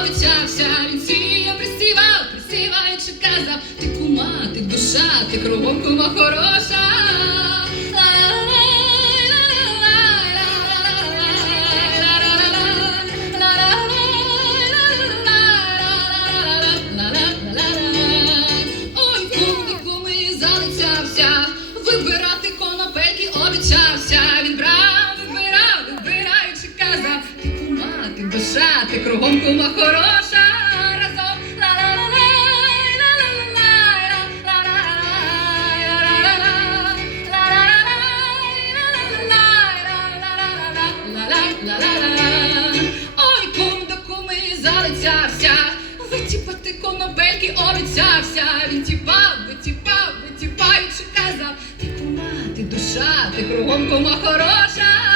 обіцявся, він сіяв, присівав, присіваючи, казав, ти кума, ти душа, ти кругом кума хороша. Ой, куми, куми залицявся, вибирати конопельки обіцявся. Ти душа, ти кругом кума хороша. Разом. Ой, кум до куми залицявся, витіпати конопельки обіцявся. Він тіпав, витіпав, витіпаючи казав, ти кума, ти душа, ти кругом кума хороша.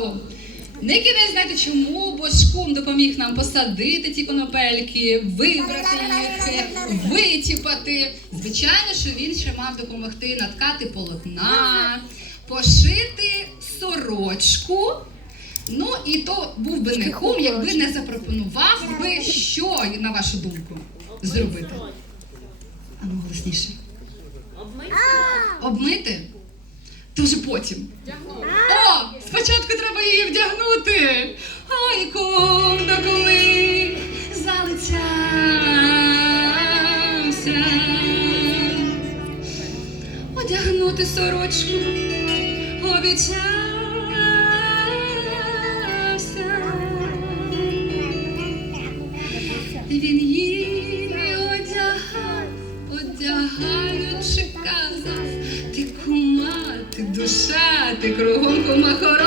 Богу. Не кінець, знаєте чому? Бо шкум допоміг нам посадити ті конопельки, вибрати їх, витіпати. Звичайно, що він ще мав допомогти наткати полотна, пошити сорочку. Ну і то був би не кум, якби не запропонував би, що, на вашу думку, зробити. А ну голосніше. Обмити? То вже потім. Спочатку треба її вдягнути. Ой, кум до куми залицявся. Одягнути сорочку обіцявся. Він її одягав, одягаючи казав, душати, кругом комахора.